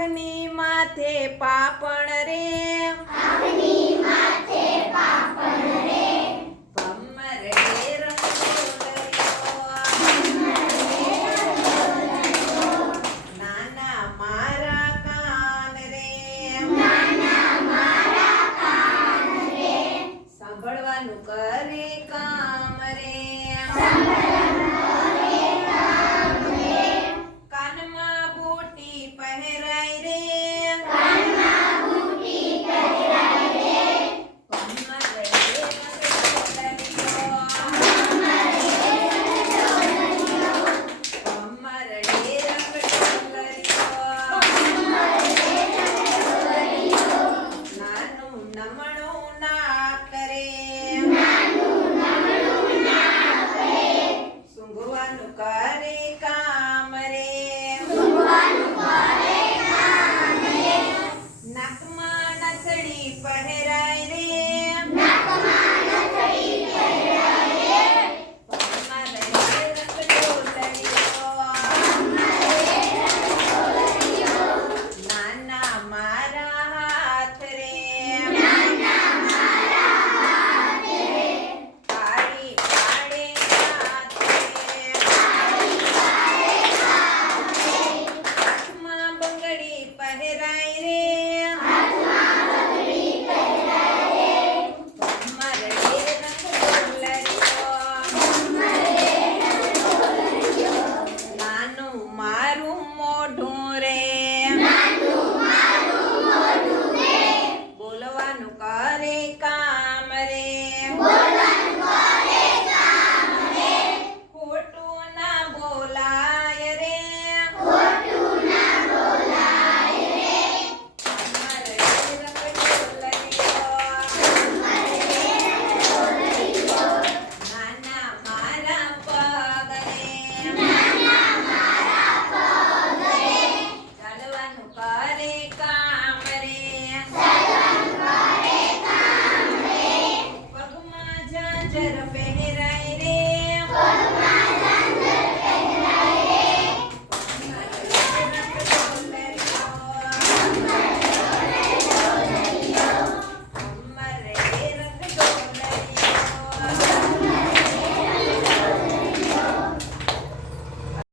આંખની માથે પાપણ રે ભમર રે રંગોલરિયો નાના મારા કાન રે સાંભળવાનું કરે કામ રે કાનમાં બુટી પહેરાય રે ભમર રે રંગોલરિયો ભમર રે રંગોલરિયો નાનું નમણું નાક રે સૂંઘવાનું કરે કામ રે નાકમાં નથડી પહેરાય રે ભમર રે રંગોલરિયો નાના મારા હાથ રે કાળી પાડે નાથ રે હાથમાં બંગડી પહેરાય રે ભમર રે રંગોલરિયો નાનું મારું મોઢું રે